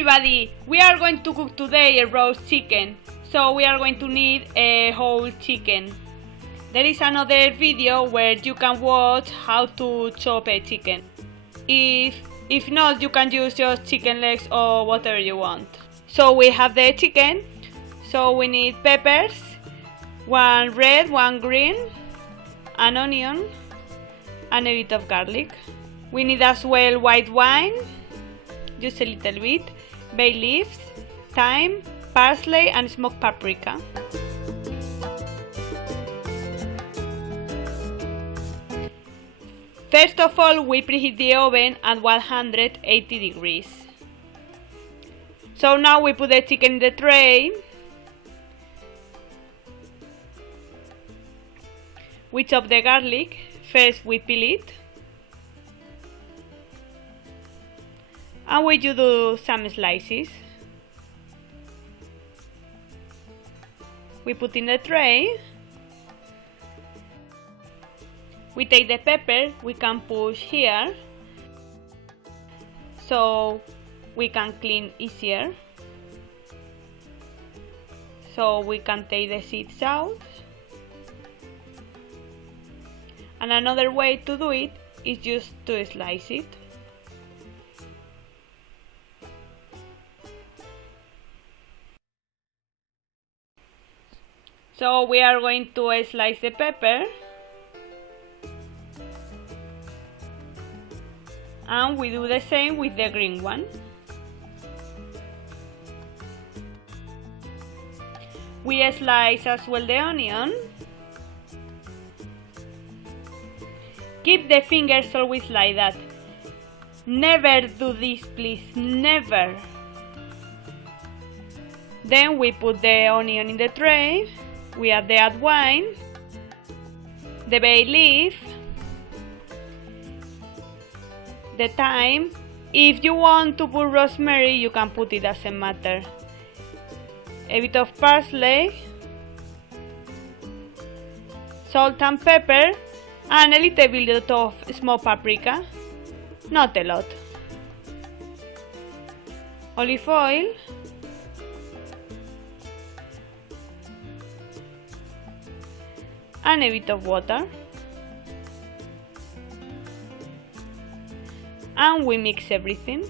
everybody! We are going to cook today a roast chicken, so we are going to need a whole chicken. There is another video where you can watch how to chop a chicken. If not, you can use just chicken legs or whatever you want. So we have the chicken, so we need peppers, one red, one green, an onion, and a bit of garlic. We need as well white wine, just a little bit, bay leaves, thyme, parsley, and smoked paprika. First of all, we preheat the oven at 180 degrees. So now we put the chicken in the tray. We chop the garlic. First we peel it. And we do some slices. We put in the tray. We take the pepper, we can push here, so we can clean easier. So we can take the seeds out. And another way to do it is just to slice it. So we are going to slice the pepper. And we do the same with the green one. We slice as well the onion. Keep the fingers always like that. Never do this, please, never. Then we put the onion in the tray. We add the wine, the bay leaf, the thyme. If you want to put rosemary, you can put it, doesn't matter. A bit of parsley, salt and pepper, and a little bit of smoked paprika, not a lot. Olive oil, and a bit of water. And we mix everything.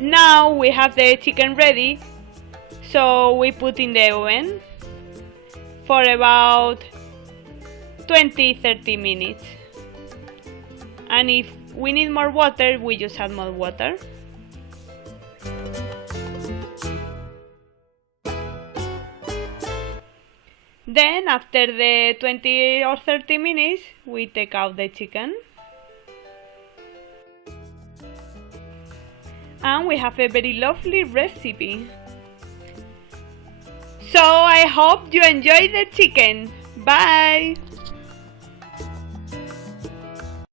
Now we have the chicken ready, so we put in the oven for about 20-30 minutes. And if we need more water, we just add more water. Then after the 20 or 30 minutes, we take out the chicken. And we have a very lovely recipe. So I hope you enjoy the chicken. Bye!